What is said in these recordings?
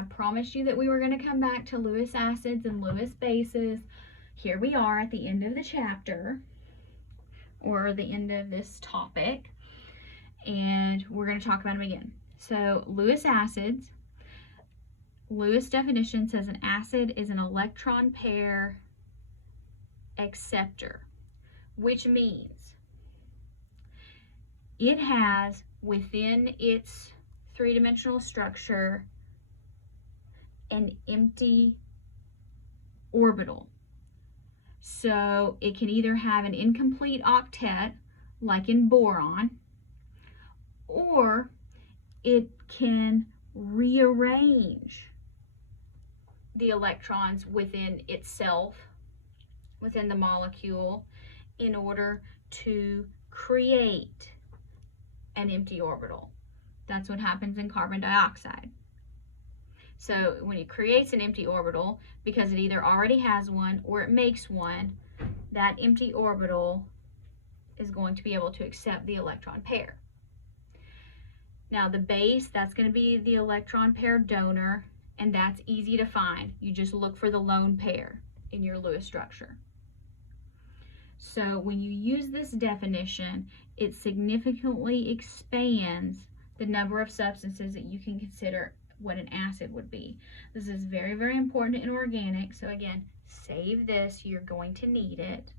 I promised you that we were going to come back to Lewis acids and Lewis bases. Here we are at the end of the chapter, or the end of this topic, and we're going to talk about them again. So Lewis acids, Lewis definition says an acid is an electron pair acceptor, which means it has within its three-dimensional structure an empty orbital. So it can either have an incomplete octet, like in boron, or it can rearrange the electrons within itself, within the molecule, in order to create an empty orbital. That's what happens in carbon dioxide. So when it creates an empty orbital, because it either already has one or it makes one, that empty orbital is going to be able to accept the electron pair. Now the base, that's going to be the electron pair donor, and that's easy to find. You just look for the lone pair in your Lewis structure. So when you use this definition, it significantly expands the number of substances that you can consider what an acid would be. This is very, very important in organic. So again, save this, you're going to need it.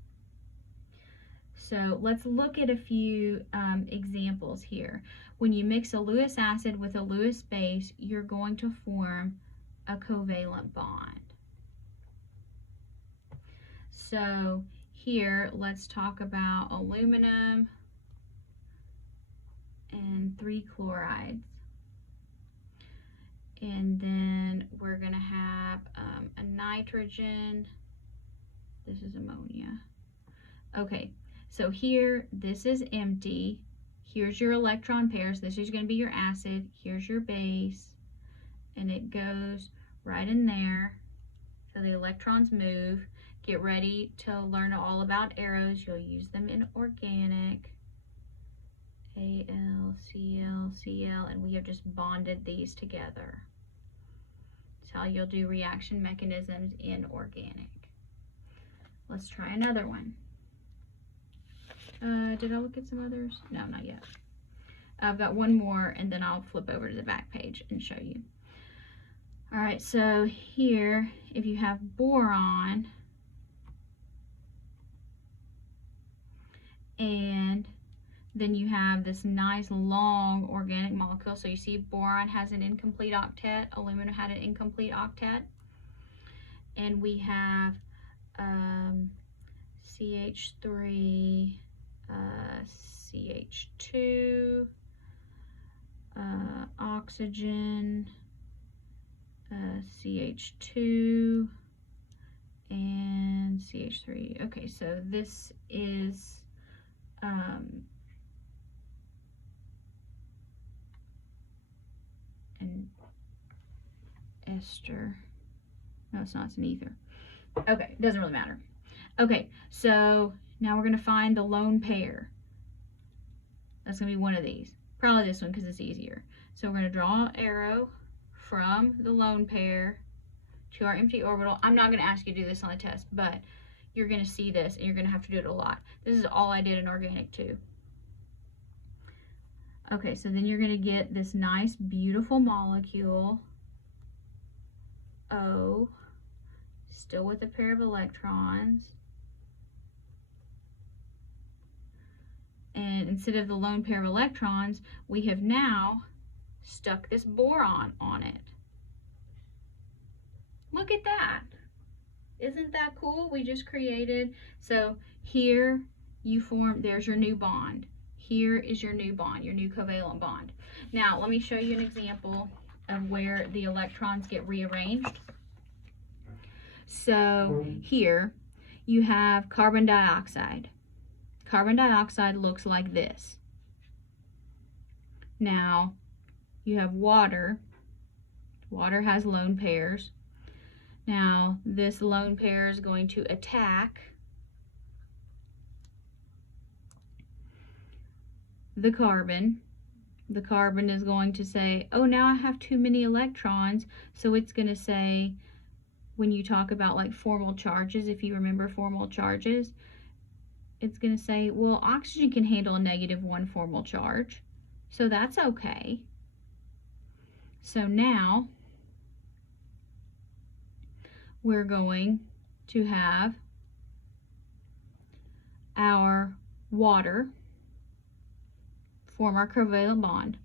So let's look at a few examples here. When you mix a Lewis acid with a Lewis base, you're going to form a covalent bond. So here, let's talk about aluminum and 3 chlorides. And then we're going to have a nitrogen. This is ammonia. Okay, so here, this is empty. Here's your electron pairs. This is going to be your acid. Here's your base. And it goes right in there. So the electrons move. Get ready to learn all about arrows. You'll use them in organic. Al, Cl, Cl, and we have just bonded these together. That's how you'll do reaction mechanisms in organic. Let's try another one. Did I look at some others? No, not yet. I've got one more, and then I'll flip over to the back page and show you. All right, so here, if you have boron, and then you have this nice long organic molecule. So you see boron has an incomplete octet, aluminum had an incomplete octet, and we have CH3, CH2, oxygen, CH2, and CH3. Okay, so this is an ester. No, it's not, it's an ether. Okay, doesn't really matter. Okay, so now we're going to find the lone pair. That's going to be one of these. Probably this one because it's easier. So we're going to draw an arrow from the lone pair to our empty orbital. I'm not going to ask you to do this on the test, but you're going to see this and you're going to have to do it a lot. This is all I did in organic too. Okay, so then you're going to get this nice, beautiful molecule, O, still with a pair of electrons. And instead of the lone pair of electrons, we have now stuck this boron on it. Look at that. Isn't that cool? We just created, so here you form, there's your new bond. Here is your new bond, your new covalent bond. Now, let me show you an example of where the electrons get rearranged. So here you have carbon dioxide. Carbon dioxide looks like this. Now, you have water. Water has lone pairs. Now, this lone pair is going to attack the carbon the carbon is going to say, oh, now I have too many electrons. So it's going to say, when you talk about like formal charges, if you remember formal charges, it's going to say, well, oxygen can handle a -1 formal charge. So that's okay. So now we're going to have our water form our covalent bond.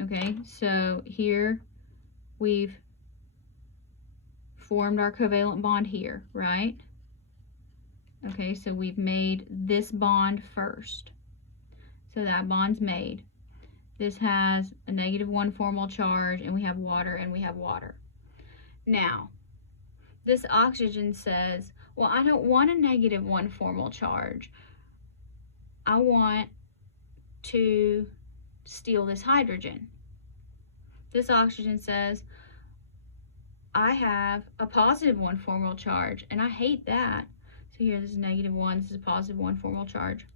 Okay, so here we've formed our covalent bond here, right? Okay, so we've made this bond first. So that bond's made. This has a -1 formal charge, and we have water, and we have water. Now, this oxygen says, well, I don't want a -1 formal charge. I want to steal this hydrogen. This oxygen says, I have a +1 formal charge, and I hate that. So here, this is -1, this is a +1 formal charge.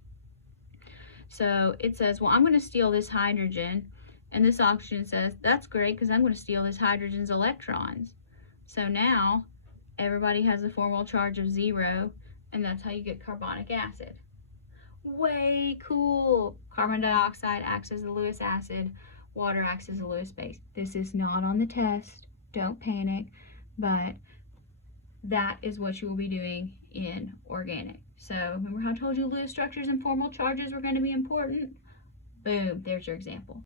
So it says, well, I'm going to steal this hydrogen, and this oxygen says, that's great, because I'm going to steal this hydrogen's electrons. So now, everybody has a formal charge of 0, and that's how you get carbonic acid. Way cool! Carbon dioxide acts as the Lewis acid, water acts as the Lewis base. This is not on the test, don't panic, but that is what you will be doing in organic. So remember how I told you Lewis structures and formal charges were going to be important? Boom, there's your example.